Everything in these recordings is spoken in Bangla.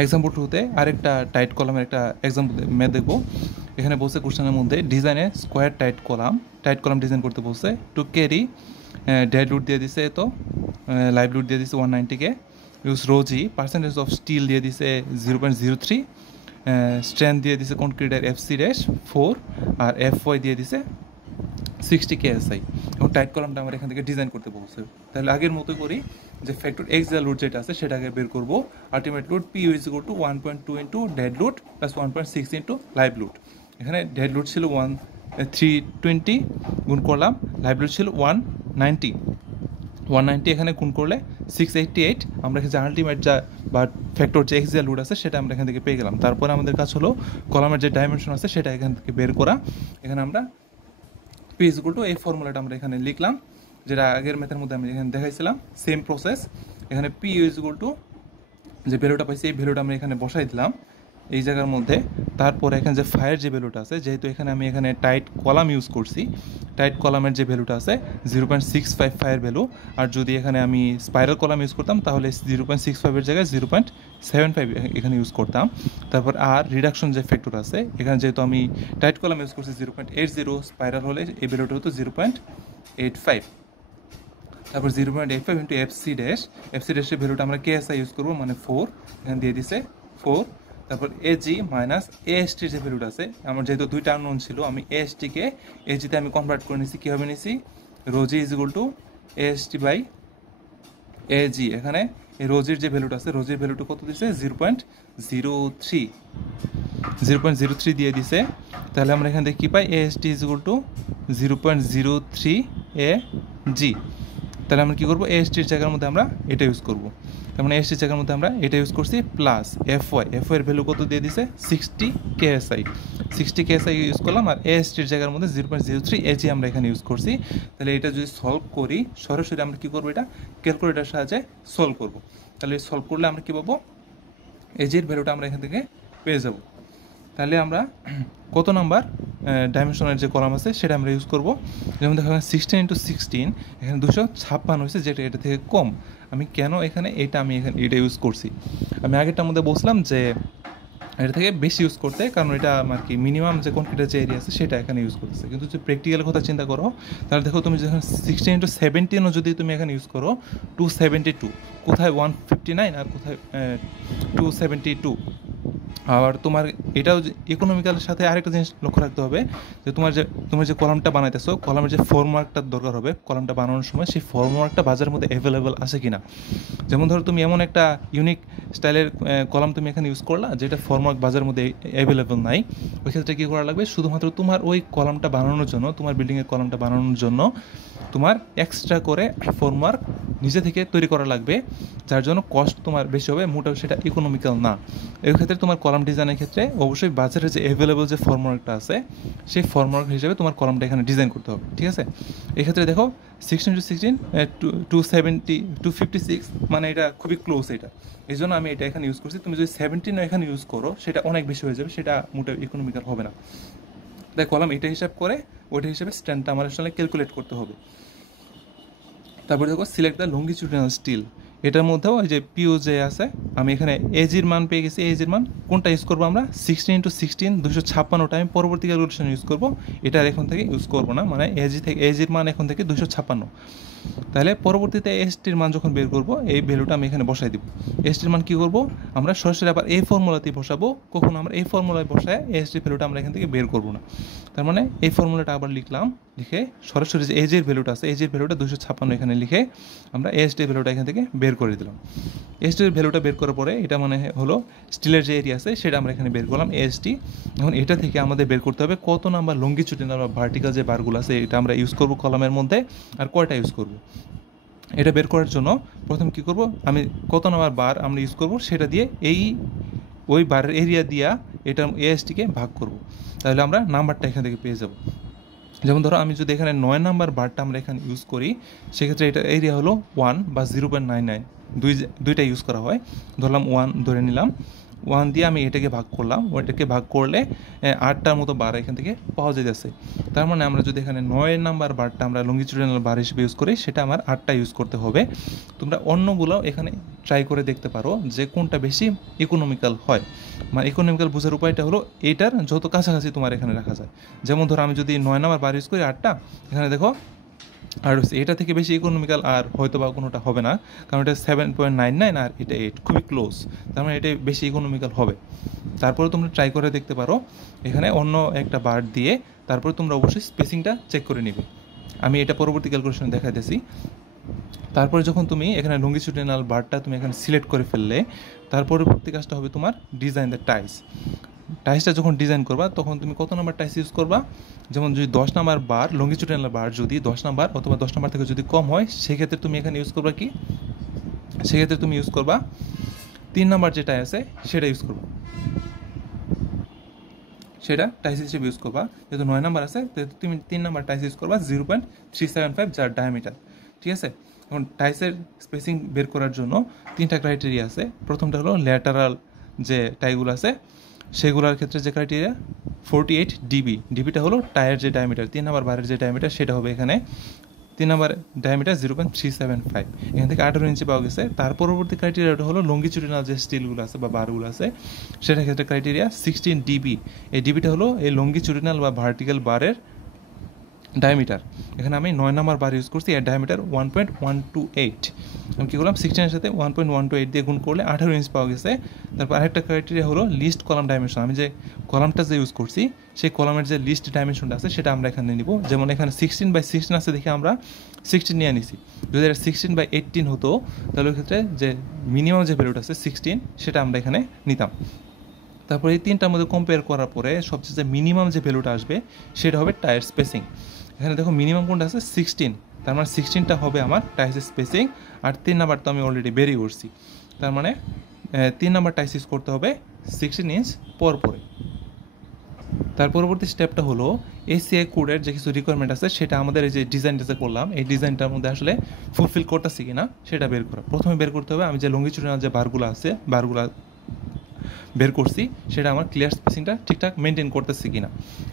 এক্সাম্পল টুতে আরেকটা টাইট কলামের একটা এক্সাম্পল ম্যাথ দেখবো। এখানে বলছে কোশ্চেনের মধ্যে ডিজাইনে স্কোয়ার টাইট কলাম ডিজাইন করতে বলছে। টু ক্যারি ডেড লুট দিয়ে দিছে, তো লাইভ লুট দিয়ে দিছে 190 ইউজ রোজি, পার্সেন্টেজ অফ স্টিল দিয়ে দিছে 0.03, স্ট্রেংথ দিয়ে দিছে কনক্রিটের FC-4 আর FY দিয়ে দিছে 60 KSI। এবং টাইট কলামটা আমরা এখান থেকে ডিজাইন করতে বলছে। তাহলে আগের মতো করি যে ফ্যাক্টর এক্স লোড যেটা আছে সেটাকে বের করবো। Ultimate load P is equal two 1.2 into dead load plus 1.6 into live load. এখানে ডেড লোড ছিল 320 গুণ করলাম, লাইভ লোড ছিল 190 এখানে গুণ করলে 688। আমরা এখানে আলটিমেট যা বা ফ্যাক্টর যে এক্সিয়াল লোড আছে সেটা আমরা এখান থেকে পেয়ে গেলাম। তারপরে আমাদের কাজ হলো কলামের যে ডাইমেনশন আছে সেটা এখান থেকে বের করা। এখানে আমরা P ইজ ইকুয়াল টু এই ফর্মুলাটা আমরা এখানে লিখলাম, যেটা আগের ম্যাথের মধ্যে আমি এখানে দেখাইছিলাম, সেম প্রসেস। এখানে P ইজ ইকুয়াল টু যে ভ্যালুটা পাইছি এই ভ্যালুটা আমরা এখানে বসাই দিলাম এই জায়গার মধ্যে। তারপরে এখানে যে ফায়ার যে ভ্যালুটা আছে, যেহেতু এখানে আমি এখানে টাইট কলাম ইউজ করছি, টাইট কলামের যে ভ্যালুটা আছে 0.65 ফায়ার ভ্যালু। আর যদি এখানে আমি স্পাইরাল কলাম ইউজ করতাম তাহলে 0.65 জায়গায় 0.75 এখানে ইউজ করতাম। তারপর আর রিডাকশন যে ফ্যাক্টর আছে, এখানে যেহেতু আমি টাইট কলাম ইউজ করছি 0.80, স্পাইরাল হলে এই ভ্যালুটা হতো 0.85। তারপর 0.85 ইন্টু FC-এর ভ্যালুটা আমরা KSI ইউজ করবো, মানে 4 এখানে দিয়ে দিছে 4। তারপর AG মাইনাস ASTর যে ভ্যালুটা আছে, আমার যেহেতু দুইটা আননোন ছিল, আমি ASTকে AGতে আমি কনভার্ট করে নিছি। কীভাবে নিছি? রোজি is equal to AST by AG। এখানে এই রোজির যে ভ্যালুটা আছে, রোজির ভ্যালুটা কত দিছে? 0.03 দিয়ে দিছে। তাহলে আমরা এখান থেকে কী পাই? AST is equal two 0.03 AG। তাহলে আমরা কী করবো? ASTর জায়গার মধ্যে আমরা এটা ইউজ করবো। তার মানে ASTর জায়গার মধ্যে আমরা এটা ইউজ করছি, প্লাস FY এর ভ্যালু কত দিয়ে দিছে? 60 KSI ইউজ করলাম। আর ASTর জায়গার মধ্যে 0.03 AG আমরা এখানে ইউজ করছি। তাহলে এটা যদি সলভ করি, সরাসরি আমরা কী করবো? এটা ক্যালকুলেটার সাহায্যে সলভ করবো। তাহলে সলভ করলে আমরা কী পাবো? AGর ভ্যালুটা আমরা এখান থেকে পেয়ে যাব। তাহলে আমরা কত নাম্বার ডাইমেনশনের যে কলাম আছে সেটা আমরা ইউজ করব। যেমন দেখো 16 ইন্টু 16 এখানে 256 হয়েছে, যেটা এটা থেকে কম। আমি কেন এখানে এটা ইউজ করছি? আমি আগেরটার মধ্যে বলছিলাম যে এটা থেকে বেশি ইউজ করতে, কারণ এটা আমার কি মিনিমাম যে কনক্রিটের যে এরিয়া আছে সেটা এখানে ইউজ করতেছে। কিন্তু যদি প্র্যাকটিক্যাল কথা চিন্তা করো, তাহলে দেখো তুমি যখন 16 ইন্টু 17ও যদি তুমি এখানে ইউজ করো, 272, কোথায় 159 আর কোথায় 272। আবার তোমার এটাও ইকোনমিক্যালের সাথে আরেকটা জিনিস লক্ষ্য রাখতে হবে যে তোমার যে কলামটা বানাইতেছো, কলামের যে ফর্মওয়ার্কটার দরকার হবে কলামটা বানানোর সময়, সেই ফর্মওয়ার্কটা বাজারের মধ্যে অ্যাভেলেবেল আছে কিনা। যেমন ধরো তুমি এমন একটা ইউনিক স্টাইলের কলাম তুমি এখানে ইউজ করলা যেটা ফর্মওয়ার্ক বাজারের মধ্যে অ্যাভেলেবেল নাই, ওই ক্ষেত্রে কী করা লাগবে? শুধুমাত্র তোমার ওই কলামটা বানানোর জন্য, তোমার বিল্ডিংয়ের কলামটা বানানোর জন্য তোমার এক্সট্রা করে ফর্মওয়ার্ক নিজে থেকে তৈরি করা লাগবে, যার জন্য কস্ট তোমার বেশি হবে, মোটেও সেটা ইকোনমিক্যাল না। এই ক্ষেত্রে তোমার কলাম ডিজাইনের ক্ষেত্রে অবশ্যই বাজারে যে অ্যাভেলেবল যে ফর্মওয়ার্কটা আছে সেই ফর্মওয়ার্ক হিসেবে তোমার কলামটা এখানে ডিজাইন করতে হবে, ঠিক আছে? এক্ষেত্রে দেখো 16 টু 16 256, মানে এটা খুবই ক্লোজ এটা, এই জন্য আমি এটা এখানে ইউজ করছি। তুমি যদি 17 এখানে ইউজ করো সেটা অনেক বেশি হয়ে যাবে, সেটা মোটেও ইকোনমিক্যাল হবে না। তাই কলাম এটা হিসাব করে ওইটা হিসেবে স্ট্যান্ডটা আমার আসলে ক্যালকুলেট করতে হবে। তারপরে দেখো সিলেক্ট দ্য লঙ্গিটিউডিনাল স্টিল, এটার মধ্যেও ওই যে পিও যে আছে, আমি এখানে এজির মান পেয়ে গেছি। এজির মান কোনটা ইউজ করবো? আমরা 16 ইন্টু 16 256টা আমি পরবর্তী ক্যালকুলেশন ইউজ করবো, এটা আর এখন থেকে ইউজ করবো না, মানে এজির মান এখন থেকে 256। তাহলে পরবর্তীতে এসটির মান যখন বের করবো এই ভ্যালুটা আমি এখানে বসাই দিব। এসটির মান কী করবো? আমরা সরাসরি আবার এই ফর্মুলাতেই বসাবো, কখনো আমরা এই ফর্মুলায় বসায় এসটির ভ্যালুটা আমরা এখান থেকে বের করবো না। তার মানে এই ফর্মুলাটা আবার লিখলাম, লিখে সরাসরি যে এজের ভ্যালুটা আছে, এজের ভ্যালুটা 256 এখানে লিখে আমরা এসটির ভ্যালুটা এখান থেকে বের করে দিলাম। এসটির ভ্যালুটা বের করার পরে এটা মানে হলো স্টিলের যে এরিয়া আছে সেটা আমরা এখানে বের করলাম এসটি। এখন এটা থেকে আমাদের বের করতে হবে কত নাম্বার লঙ্গিটিউডিনাল বা ভার্টিক্যাল যে বারগুলো আছে এটা আমরা ইউজ করবো কলামের মধ্যে, আর কয়টা ইউজ করবো। এটা বের করার জন্য প্রথম কী করব? আমি কত নাম্বার বার আমরা ইউজ করব সেটা দিয়ে ওই বারের এরিয়া দিয়া এটা এএসটিকে ভাগ করব, তাহলে আমরা নাম্বারটা এখান থেকে পেয়ে যাব। যেমন ধরো আমি যদি এখানে 9 নাম্বার বারটা আমরা এখানে ইউজ করি, সেক্ষেত্রে এটা এরিয়া হলো 1 বা 0.99, দুইটা ইউজ করা হয়। ধরলাম 1 ধরে নিলাম, 1 দিয়ে আমি এটাকে ভাগ করলাম, ওইটাকে ভাগ করলে 8টার মতো বার এখান থেকে পাওয়া যাচ্ছে। তার মানে আমরা যদি এখানে 9 নাম্বার বারটা আমরা লঙ্গিচুডিনাল বার হিসেবে ইউজ করি, সেটা আমার 8টা ইউজ করতে হবে। তোমরা অন্যগুলো এখানে ট্রাই করে দেখতে পারো যে কোনটা বেশি ইকোনমিক্যাল হয়। মানে ইকোনমিক্যাল বোঝার উপায়টা হলো এইটার যত কাছাকাছি তোমার এখানে রাখা যায়। যেমন ধরো আমি যদি 9 নাম্বার বার ইউজ করি 8টা, এখানে দেখো আর এটা থেকে বেশি ইকোনমিক্যাল আর হয়তো বা কোনোটা হবে না, কারণ এটা 7.99 আর এটা 8, খুবই ক্লোজ। তার মানে এটা বেশি ইকোনমিক্যাল হবে। তারপরে তোমরা ট্রাই করে দেখতে পারো এখানে অন্য একটা বার দিয়ে, তারপরে তোমরা অবশ্যই স্পেসিংটা চেক করে নিবে। আমি এটা পরবর্তী ক্যালকুলেশনে দেখাইতেছি। তারপরে যখন তুমি এখানে লঙ্গিচুডিনাল বারটা তুমি এখানে সিলেক্ট করে ফেললে, তার পরবর্তী কাজটা হবে তোমার ডিজাইন দ্য টাইস। টাইসটা যখন ডিজাইন করবা তখন তুমি কত নাম্বার টাইস ইউজ করবা, যেমন যদি 10 নাম্বার বার লঙ্গিচুডিনাল বার যদি 10 নাম্বার অথবা 10 নাম্বার থেকে যদি কম হয়, সেক্ষেত্রে তুমি এখানে ইউজ করবা কি, সেক্ষেত্রে তুমি ইউজ করবা 3 নাম্বার যেটা আছে সেটা ইউজ করবা, সেটা টাইস হিসেবে ইউজ করবা। যেহেতু 9 নাম্বার আছে যেহেতু তুমি 3 নাম্বার টাইস ইউজ করবা 0.375 যার ডায়ামিটার। ঠিক আছে, এখন টাইসের স্পেসিং বের করার জন্য 3টা ক্রাইটেরিয়া আছে। প্রথমটা হলো ল্যাটারাল যে টাইগুলো আছে সেগুলোর ক্ষেত্রে যে ক্রাইটেরিয়া 48 ডিবি, ডিবিটা হলো টায়ার যে ডায়ামিটার, 3 নাম্বার বারের যে ডায়ামিটার সেটা হবে এখানে 3 নাম্বার ডায়ামিটার 0.375, এখান থেকে 18 ইঞ্চি পাওয়া গেছে। তার পরবর্তী ক্রাইটেরিয়াটা হলো লঙ্গিচুডিনাল যে স্টিলগুলো আছে বা বারগুলো আছে সেটার ক্ষেত্রে ক্রাইটেরিয়া 16 ডিবি। এই ডিবিটা হলো এই লঙ্গিচুডিনাল বা ভার্টিক্যাল বারের ডায়ামিটার। এখানে আমি 9 নাম্বার বার ইউজ করছি, এর ডায়ামিটার 1.128। আমি কী করলাম 16-এর সাথে 1.128 দিয়ে গুণ করলে 18 ইঞ্চ পাওয়া গেছে। তারপর আরেকটা ক্রাইটেরিয়া হলো লিস্ট কলাম ডাইমেনশন। আমি যে কলামটা যে ইউজ করছি সেই কলামের যে লিস্ট ডাইমেনশনটা আছে সেটা আমরা এখানে নিব। যেমন এখানে 16/16 আছে দেখে আমরা 16 নিয়ে নিছি। যদি এটা 16/18 হতো তাহলে ওই ক্ষেত্রে যে মিনিমাম যে ভ্যালুটা আছে 16 সেটা আমরা এখানে নিতাম। তারপরে এই তিনটার মধ্যে কম্পেয়ার করার পরে সবচেয়ে যে মিনিমাম যে ভ্যালুটা আসবে সেটা হবে টায়ার স্পেসিং। এখানে দেখো মিনিমাম কোনটা আছে 16, তার মানে 16টা হবে আমার টাইসের স্পেসিং। আর 3 নাম্বার তো আমি অলরেডি বেরিয়ে করছি, তার মানে 3 নাম্বার টাইস ইউজ করতে হবে 16 ইঞ্চ পর পরে। তার পরবর্তী স্টেপটা হলো এসিআই কোডের যে কিছু রিকোয়ারমেন্ট আছে সেটা আমাদের এই যে ডিজাইনটা যে করলাম এই ডিজাইনটার মধ্যে আসলে ফুলফিল করতেছি কিনা সেটা বের করা। প্রথমে বের করতে হবে আমি যে লঙ্গিচুডিনাল যে বারগুলো আছে বারগুলো বের করছি সেটা আমার ক্লিয়ার স্পেসিংটা ঠিকঠাক মেনটেন করতেছি কিনা।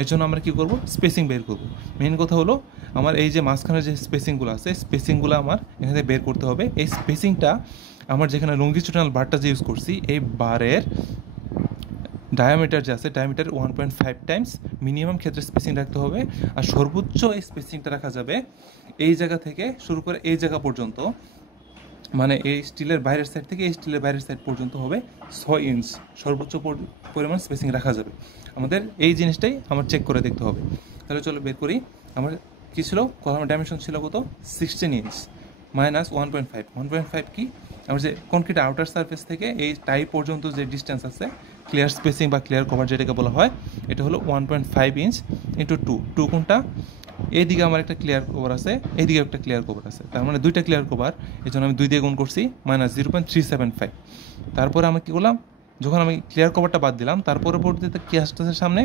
এর জন্য আমরা কী করবো, স্পেসিং বের করবো। মেন কথা হলো আমার এই যে মাঝখানে যে স্পেসিংগুলো আছে স্পেসিংগুলো আমার এখানে বের করতে হবে। এই স্পেসিংটা আমার যেখানে লঙ্গিচুডিনাল বারটা যে ইউজ করছি এই বারের ডায়ামিটার যে আছে ডায়ামিটার 1.5 টাইমস মিনিমাম ক্ষেত্রে স্পেসিং রাখতে হবে। আর সর্বোচ্চ এই স্পেসিংটা রাখা যাবে এই জায়গা থেকে শুরু করে এই জায়গা পর্যন্ত, মানে এই স্টিলের বাইরের সাইড থেকে এই স্টিলের বাইরের সাইড পর্যন্ত হবে 6 ইঞ্চ সর্বোচ্চ পরিমাণ স্পেসিং রাখা যাবে। আমাদের এই জিনিসটাই আমার চেক করে দেখতে হবে। তাহলে চলো বের করি। আমার কী ছিল, কলামের ডাইমেনশন ছিল কত 16 ইঞ্চ মাইনাস 1.5 কি আমার যে কনক্রিট আউটার সারফেস থেকে এই টাই পর্যন্ত যে ডিস্টেন্স আছে ক্লিয়ার স্পেসিং বা ক্লিয়ার কভার যেটাকে বলা হয় এটা হলো 1.5 ইঞ্চ ইন্টু 2 কোনটা, এইদিকে আমার একটা ক্লিয়ার কভার আছে এইদিকে একটা ক্লিয়ার কভার আছে, তার মানে দুইটা ক্লিয়ার কভার, এই জন্য আমি 2 দিয়ে গুণ করছি মাইনাস 0.375। তারপরে আমি কী করলাম, যখন আমি ক্লিয়ার কভারটা বাদ দিলাম তার পরবর্তীতে কী আসতেছে সামনে,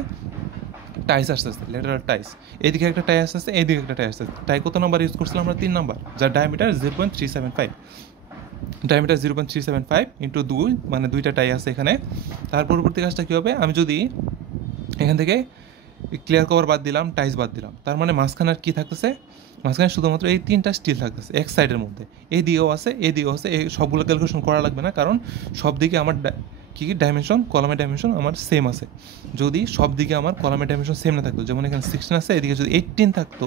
টাইস আসতেছে লেটারাল টাইস। এইদিকে একটা টাই আসতেছে এইদিকে একটা টাই আসতেছে। টাই কত নাম্বার ইউজ করছিলাম আমরা 3 নাম্বার, যার ডায়ামিটার 0.375, ডায়ামিটার 0.375 ইন্টু 2 মানে দুইটা টাই আছে এখানে। তার পরবর্তী কাজটা কী হবে, আমি যদি এখান থেকে ক্লিয়ার কভার বাদ দিলাম টাইস বাদ দিলাম, তার মানে মাঝখানে আর কী থাকতেছে, মাঝখানে শুধুমাত্র এই 3টা স্টিল থাকতেছে এক সাইডের মধ্যে, এই দিকেও আছে এই দিকেও আছে। এই সবগুলো ক্যালকুলেশন করা লাগবে না, কারণ সব দিকে আমার কী ডাইমেনশন কলামের ডাইমেনশন আমার সেম আছে। যদি সব দিকে আমার কলামের ডাইমেনশন সেম না থাকতো, যেমন এখানে 16 আছে এদিকে যদি 18 থাকতো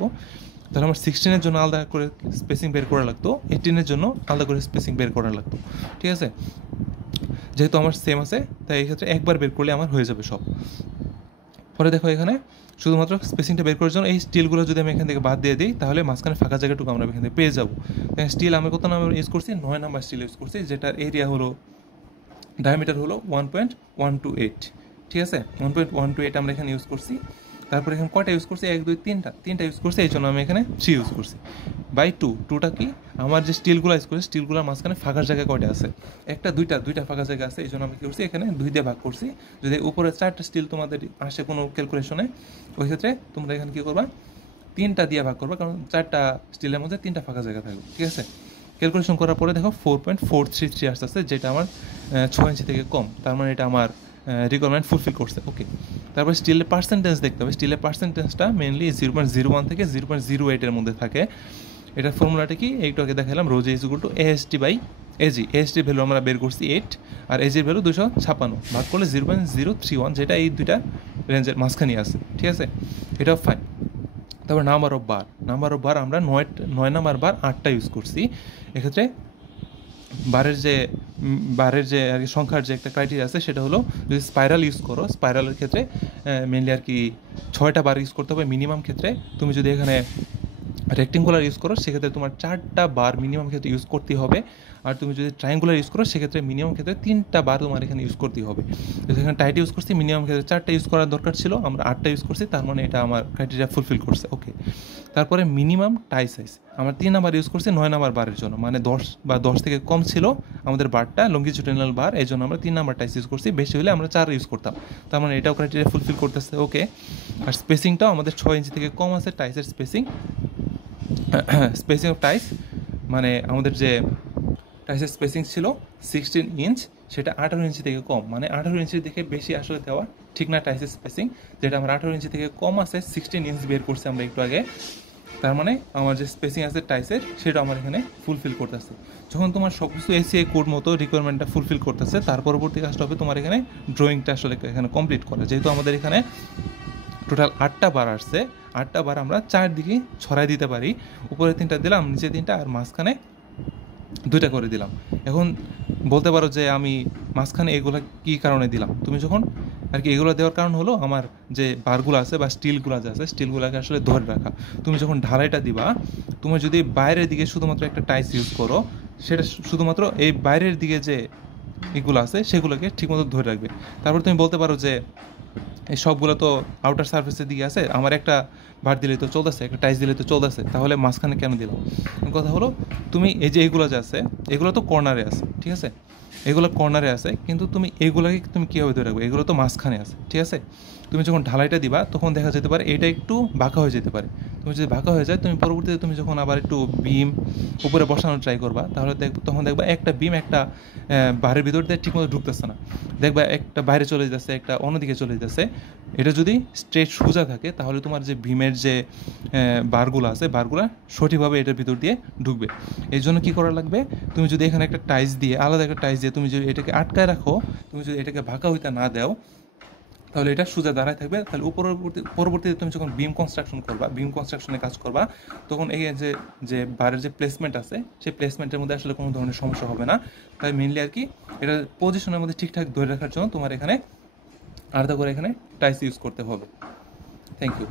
তাহলে আমার 16-এর জন্য আলাদা করে স্পেসিং বের করা লাগতো, 18-এর জন্য আলাদা করে স্পেসিং বের করা লাগতো। ঠিক আছে, যেহেতু আমার সেম আছে তাই এই ক্ষেত্রে একবার বের করলে আমার হয়ে যাবে সব। পরে দেখো এখানে শুধুমাত্র স্পেসিংটা বের করার জন্য এই স্টিলগুলো যদি আমি এখান থেকে বাদ দিয়ে দিই তাহলে মাঝখানে ফাঁকা জায়গাটুকু আমরা এখান থেকে পেয়ে যাবো। স্টিল আমি কত নাম্বার ইউজ করছি, 9 নাম্বার স্টিল ইউজ করছি, যেটার এরিয়া হলো ডায়ামিটার হলো 1.128। ঠিক আছে, 1.128 আমরা এখানে ইউজ করছি। তারপরে এখানে কয়টা ইউজ করছি, 1 2 3টা ইউজ করছি, এই জন্য আমি এখানে 3 ইউজ করছি বাই 2টা কি আমার যে স্টিলগুলো ইউজ করছি স্টিলগুলোর মাঝখানে ফাঁকার জায়গা কয়টা আছে, একটা দুইটা ফাঁকা জায়গা আছে, এই জন্য আমি কী করছি এখানে 2 দিয়ে ভাগ করছি। যদি উপরে 4টা স্টিল তোমাদের আসে কোনো ক্যালকুলেশনে ওই ক্ষেত্রে তোমরা এখানে কী করবা 3টা দিয়ে ভাগ করবা, কারণ 4টা স্টিলের মধ্যে 3টা ফাঁকা জায়গা থাকবে। ঠিক আছে, ক্যালকুলেশন করার পরে দেখো 4.433 আসতেছে, যেটা আমার 6 ইঞ্চি থেকে কম, তার মানে এটা আমার রিকোয়ারমেন্ট ফুলফিল করছে। ওকে, তারপর স্টিলের পার্সেন্টেজ দেখতে হবে। স্টিলের পার্সেন্টেজটা মেনলি 0.01 থেকে 0.08 মধ্যে থাকে। এটার ফর্মুলাটা কি, একটু আগে দেখালাম, রোজ is equal to AST by AG। AST value আমরা বের করছি 8, আর AGর ভ্যালু 256, ভাগ করলে 0.031, যেটা এই দুইটা রেঞ্জের মাঝখানে আছে। ঠিক আছে, এটাও ফাইন। তারপর নাম্বার অফ বার আমরা 9 নাম্বার বার 8টা ইউজ করছি। এক্ষেত্রে বারের যে আর কি সংখ্যার যে একটা ক্রাইটেরিয়া আছে, সেটা হলো যদি স্পাইরাল ইউজ করো, স্পাইরালের ক্ষেত্রে মেনলি আর কি 6টা বার ইউজ করতে হবে মিনিমাম ক্ষেত্রে। তুমি যদি এখানে রেক্টেঙ্গুলার ইউজ করো সেক্ষেত্রে তোমার 4টা বার মিনিমাম ক্ষেত্রে ইউজ করতেই হবে। আর তুমি যদি ট্রায়াঙ্গুলার ইউজ করো সেক্ষেত্রে মিনিমাম ক্ষেত্রে 3টা বার তোমার এখানে ইউজ করতেই হবে। যদি এখানে টাইট ইউজ করছি, মিনিমাম ক্ষেত্রে 4টা ইউজ করার দরকার ছিল, আমরা 8টা ইউজ করছি, তার মানে এটা আমার ক্রাইটেরিয়া ফুলফিল করছে। ওকে, তারপরে মিনিমাম টাই সাইজ আমরা 3 নাম্বার ইউজ করছি 9 নাম্বার বারের জন্য, মানে 10 থেকে কম ছিল আমাদের বারটা, লঙ্গিটিউডিনাল বার, এই জন্য আমরা 3 নাম্বার টাইস ইউজ করছি। বেশি হলে আমরা 4 ইউজ করতাম, তার মানে এটাও ক্রাইটেরিয়া ফুলফিল করতেছে। ওকে, আর স্পেসিংটাও আমাদের 6 ইঞ্চি থেকে কম আছে টাইসের স্পেসিং অফ টাইস, মানে আমাদের যে টাইসের স্পেসিং ছিল 16 ইঞ্চ, সেটা 18 ইঞ্চি থেকে কম, মানে 18 ইঞ্চির দিকে বেশি আসলে দেওয়া ঠিক না টাইসের স্পেসিং, যেটা আমরা 18 ইঞ্চি থেকে কম আছে 16 ইঞ্চ বের করছি আমরা একটু আগে। তার মানে আমার যে স্পেসিং আছে টাইসের, সেটা আমার এখানে ফুলফিল করতেছে। যখন তোমার সব কিছু ACI কোড মতো রিকোয়ারমেন্টটা ফুলফিল করতেছে, তার পরবর্তী কাজটা হবে তোমার এখানে ড্রয়িংটা আসলে এখানে কমপ্লিট করা। যেহেতু আমাদের এখানে টোটাল 8টা বার আসছে, 8টা বার আমরা 4 দিকে ছড়াই দিতে পারি, উপরে 3টা দিলাম, নিচে 3টা, আর মাঝখানে 2টা করে দিলাম। এখন বলতে পারো যে আমি মাঝখানে এগুলো কী কারণে দিলাম, তুমি যখন আর কি এগুলো দেওয়ার কারণ হলো আমার যে বারগুলো আছে বা স্টিলগুলো যে আছে, স্টিলগুলোকে আসলে ধরে রাখা। তুমি যখন ঢালাইটা দিবা, তুমি যদি বাইরের দিকে শুধুমাত্র একটা টাইস ইউজ করো, সেটা শুধুমাত্র এই বাইরের দিকে যে এগুলো আছে সেগুলোকে ঠিকমতো ধরে রাখবে। তারপর তুমি বলতে পারো যে এই সবগুলো তো আউটার সার্ফেসের দিকে আছে, আমার একটা বার দিলেই তো চলতেছে, একটা টাইস দিলেই তো চলতেছে, তাহলে মাঝখানে কেন দিলাম? কথা হলো তুমি এই যে এগুলো যে আছে, এগুলো তো কর্নারে আছে, ঠিক আছে, এগুলো কর্নারে আছে, কিন্তু তুমি এগুলোকে তুমি কীভাবে ধরে রাখবে? এগুলো তো মাঝখানে আছে, ঠিক আছে। তুমি যখন ঢালাইটা দিবা তখন দেখা যেতে পারে এটা একটু বাঁকা হয়ে যেতে পারে। তুমি যদি বাঁকা হয়ে যায়, তুমি পরবর্তীতে তুমি যখন আবার একটু বিম উপরে বসানোর ট্রাই করবা, তাহলে তখন দেখবা একটা বিম একটা বারের ভিতর দিয়ে ঠিকমতো ঢুকতেছে না, দেখবা একটা বাইরে চলে যেতেছে, একটা অন্যদিকে চলে যেতেছে। এটা যদি স্ট্রেট সোজা থাকে, তাহলে তোমার যে ভীমের যে বারগুলো আছে, বারগুলো সঠিকভাবে এটার ভিতর দিয়ে ঢুকবে। এই জন্য কী করা লাগবে, তুমি যদি এখানে একটা টাইস দিয়ে, আলাদা একটা টাইস দিয়ে তুমি যদি এটাকে আটকায় রাখো, তুমি যদি এটাকে বাঁকা হইতে না দাও, তাহলে এটা সোজা দাঁড়ায় থাকবে। তাহলে পরবর্তীতে তুমি যখন বিম কনস্ট্রাকশন করবা, বিম কনস্ট্রাকশনে কাজ করবা, তখন এই যে বারের যে প্লেসমেন্ট আছে, সেই প্লেসমেন্টের মধ্যে আসলে কোনো ধরনের সমস্যা হবে না। তাই মেনলি আর কি এটা পজিশনের মধ্যে ঠিকঠাক ধরে রাখার জন্য তোমার এখানে আলাদা করে এখানে টাইস ইউজ করতে হবে। Thank you.